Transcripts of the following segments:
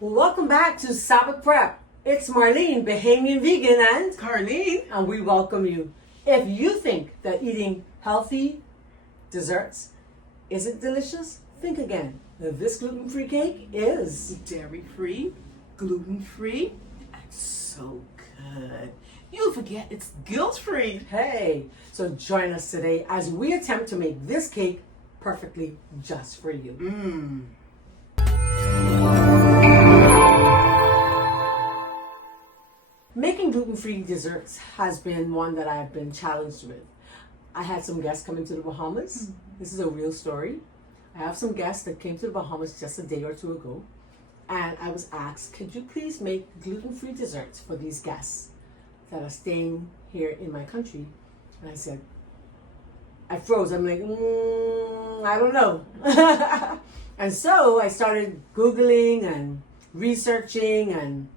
Well, welcome back to Sabbath Prep. It's Marlene, Bahamian vegan, and Carleen. and we welcome you. If you think that eating healthy desserts isn't delicious, think again. This gluten-free cake is Dairy-free, gluten-free, and so good. You'll forget it's guilt-free. Hey, so join us today as we attempt to make this cake perfectly just for you. Making gluten-free desserts has been one that I've been challenged with. I had some guests coming to the Bahamas. This is a real story. I have some guests that came to the Bahamas just a day or two ago, and I was asked, could you please make gluten-free desserts for these guests that are staying here in my country? And I said, I froze. I'm like, I don't know. And so I started Googling and researching and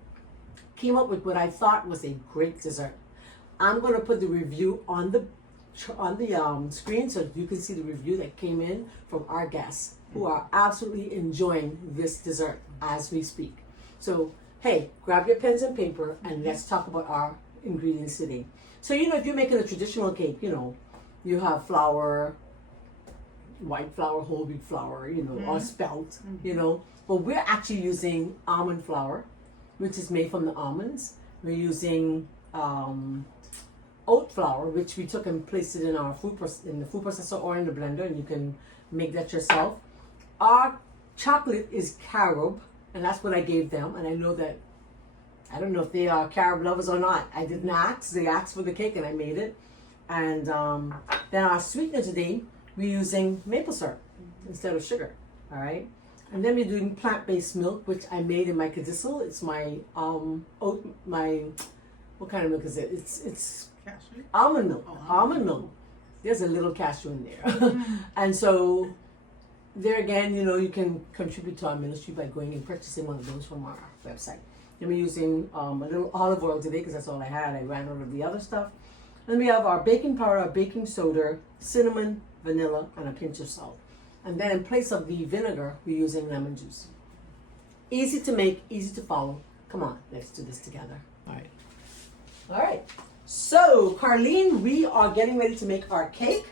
came up with what I thought was a great dessert. I'm going to put the review on the screen so you can see the review that came in from our guests who are absolutely enjoying this dessert as we speak. So, hey, grab your pens and paper and let's talk about our ingredients today. So, if you're making a traditional cake, you have flour, white flour, whole wheat flour, or spelt, but we're actually using almond flour, which is made from the almonds. We're using oat flour, which we took and placed it in our food processor or in the blender, and you can make that yourself. Our chocolate is Carob, and that's what I gave them. And I don't know if they are Carob lovers or not. I didn't ask. They asked for the cake, and I made it. And then our sweetener today, we're using maple syrup instead of sugar. All right. And then we're doing plant-based milk, which I made in my cadizzle. It's my what kind of milk is it? It's Cashew? almond milk. Oh, Almond milk. There's a little cashew in there. And so there again, you can contribute to our ministry by going and purchasing one of those from our website. Then we're using a little olive oil today because that's all I had. I ran out of the other stuff. Then we have our baking powder, our baking soda, cinnamon, vanilla, and a pinch of salt. And then in place of the vinegar, we're using lemon juice. Easy to make, easy to follow. Come on, let's do this together. All right. So, Carleen, we are getting ready to make our cake.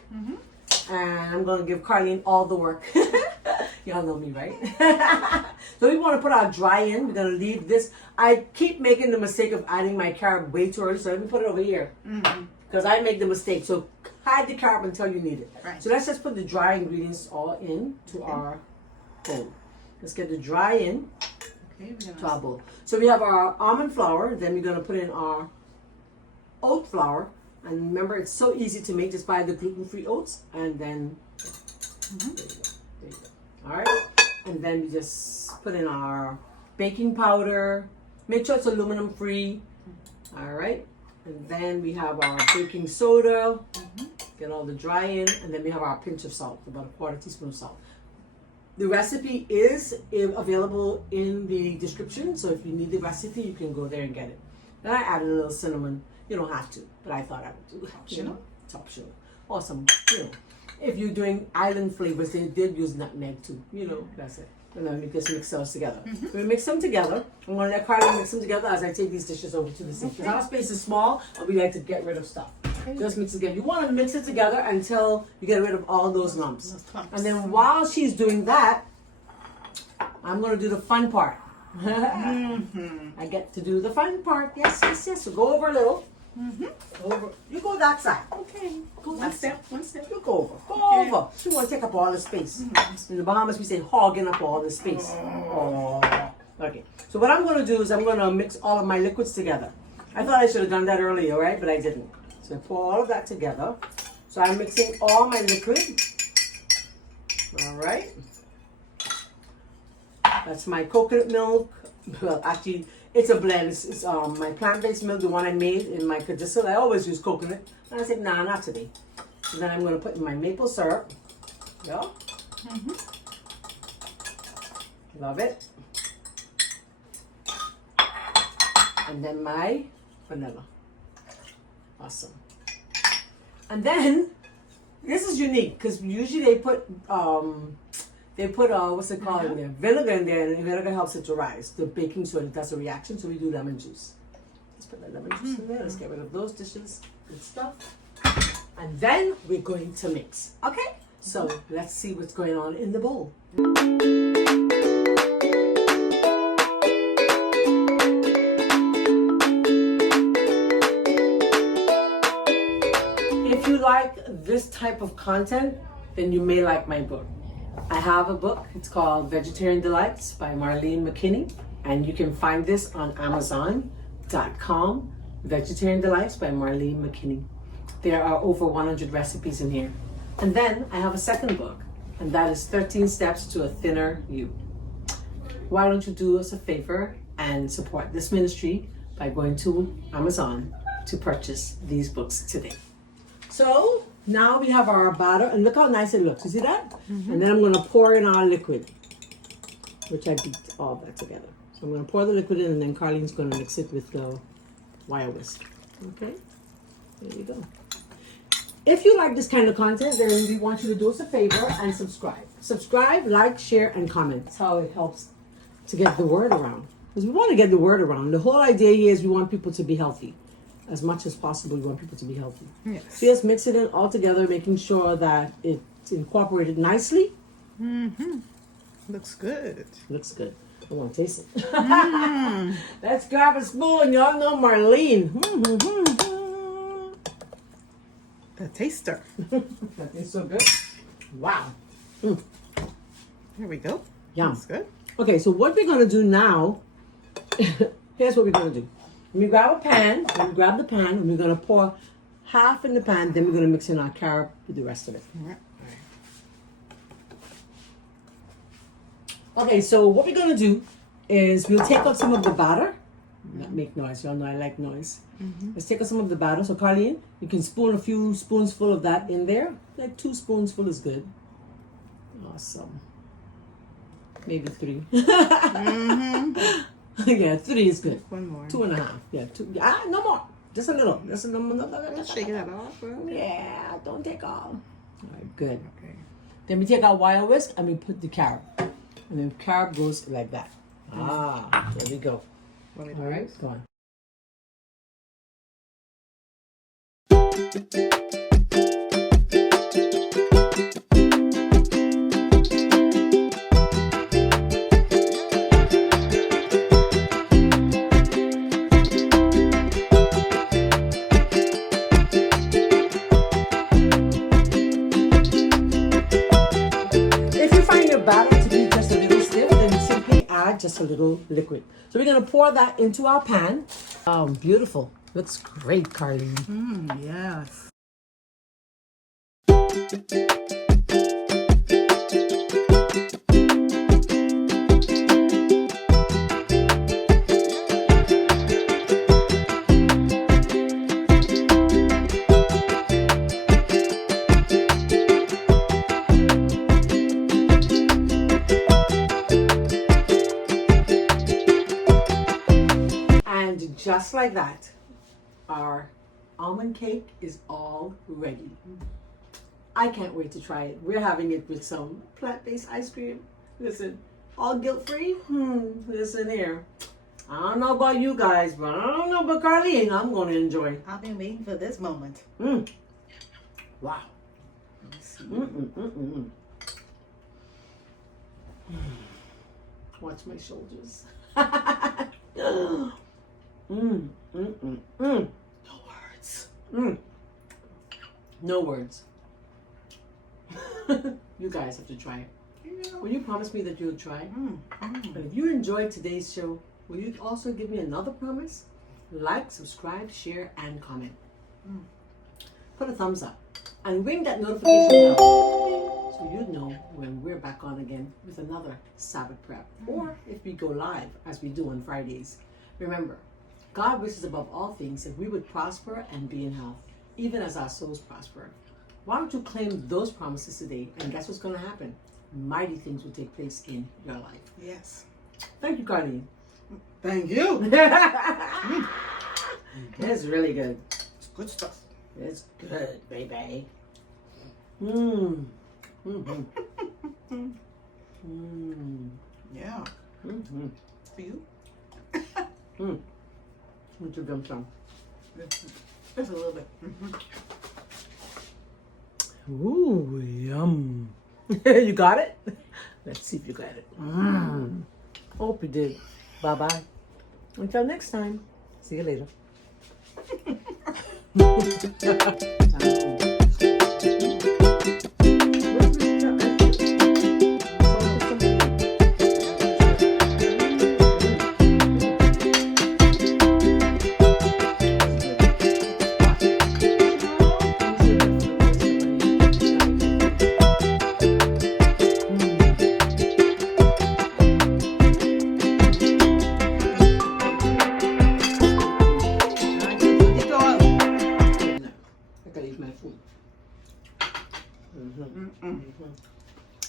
And I'm going to give Carleen all the work. Y'all know me, right? So we want to put our dry in. We're going to leave this. I keep making the mistake of adding my carob way too early, so let me put it over here. Because I make the mistake. So hide the carob until you need it. Right. So let's just put the dry ingredients all in to our bowl. Let's get the dry in to our bowl. So we have our almond flour. Then we're going to put in our oat flour. And remember, it's so easy to make. Just buy the gluten-free oats. And then, there you go. All right. And then we just put in our baking powder. Make sure it's aluminum-free. All right. And then we have our baking soda. Get all the dry in. And then we have our pinch of salt, about a quarter teaspoon of salt. The recipe is available in the description. So if you need the recipe, you can go there and get it. Then I added a little cinnamon. You don't have to, but I thought I would do. It's optional. Awesome. If you're doing island flavors, they did use nutmeg too. That's it. And then we just mix those together. We mix them together. I'm going to let Carly mix them together as I take these dishes over to the sink. Because our space is small, and we like to get rid of stuff. Just mix it together. You want to mix it together until you get rid of all those lumps. And then while she's doing that, I'm going to do the fun part. I get to do the fun part. Yes. So go over a little. Over. You go that side. Okay. Go One step. You go over. Go over. She want to take up all the space. In the Bahamas, we say hogging up all the space. Oh. Okay. So what I'm going to do is I'm going to mix all of my liquids together. I thought I should have done that earlier, right? But I didn't. So I pour all of that together. So I'm mixing all my liquid. All right. That's my coconut milk. Well, actually, it's a blend. It's my plant-based milk, the one I made in my cadizzle. I always use coconut. And I said, nah, not today. So then I'm going to put in my maple syrup. Yeah. Love it. And then my vanilla. Awesome. And then, this is unique because usually they put They put what's it called in there? Vinegar in there, and the vinegar helps it to rise. The baking soda does a reaction, so we do lemon juice. Let's put the lemon juice in there. Let's get rid of those dishes. Good stuff. And then we're going to mix. Okay? So let's see what's going on in the bowl. If you like this type of content, then you may like my book. I have a book. It's called Vegetarian Delights by Marlene McKinney, and you can find this on Amazon.com. Vegetarian Delights by Marlene McKinney. There are over 100 recipes in here. And then I have a second book, and that is 13 Steps to a Thinner You. Why don't you do us a favor and support this ministry by going to Amazon to purchase these books today. So now we have our batter, and look how nice it looks. You see that? And then I'm going to pour in our liquid, which I beat all that together. So I'm going to pour the liquid in, and then Carleen's going to mix it with the wire whisk. Okay? There you go. If you like this kind of content, then we want you to do us a favor and subscribe. Subscribe, like, share, and comment. That's how it helps to get the word around. Because we want to get the word around. The whole idea here is we want people to be healthy. As much as possible, we want people to be healthy. Yes. So just mix it in all together, making sure that it's incorporated nicely. Looks good. Looks good. I want to taste it. Let's grab a spoon. Y'all know Marlene. The taster. That tastes so good. Wow. Here we go. Yum. That's good. Okay, so what we're going to do now, here's what we're going to do. We grab a pan, and we grab the pan, and we're going to pour half in the pan, then we're going to mix in our carob with the rest of it. All right. Okay, so what we're going to do is we'll take out some of the batter. Not make noise, y'all know I like noise. Let's take out some of the batter. So Carleen, you can spoon a few spoonsful of that in there. Like 2 spoonsful is good. Awesome. Maybe 3. Yeah, 3 is good. One more. 2.5. Yeah, 2. No more. Just a little. Just a little. Let's shake that off. Yeah, don't take all. All right, good. Okay. Then we take our wire whisk and we put the carob. And then carob goes like that. There we go. All All right, go on. If you find your batter to be just a little stiff, then simply add just a little liquid. So we're going to pour that into our pan. Beautiful. Looks great, Carleen. Yes. And just like that, our almond cake is all ready. I can't wait to try it. We're having it with some plant-based ice cream. Listen, all guilt-free? Listen here. I don't know about you guys, but I don't know about Carleen. I'm going to enjoy. I've been waiting for this moment. Wow. Let's see. Watch my shoulders. No words. No words. You guys have to try it. Will you promise me that you'll try? And if you enjoyed today's show, will you also give me another promise? Like, subscribe, share, and comment. Put a thumbs up. And ring that notification bell so you know when we're back on again with another Sabbath prep. Or if we go live, as we do on Fridays. Remember, God wishes above all things that we would prosper and be in health, even as our souls prosper. Why don't you claim those promises today? And guess what's going to happen? Mighty things will take place in your life. Yes. Thank you, Carleen. Thank you. It's really good. It's good stuff. It's good, baby. Yeah. Mm-hmm. For you? Need to give some. Just a little bit. Ooh, yum. You got it? Let's see if you got it. Hope you did. Bye-bye. Until next time. See you later.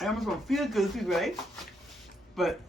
I almost want to feel goofy, right? But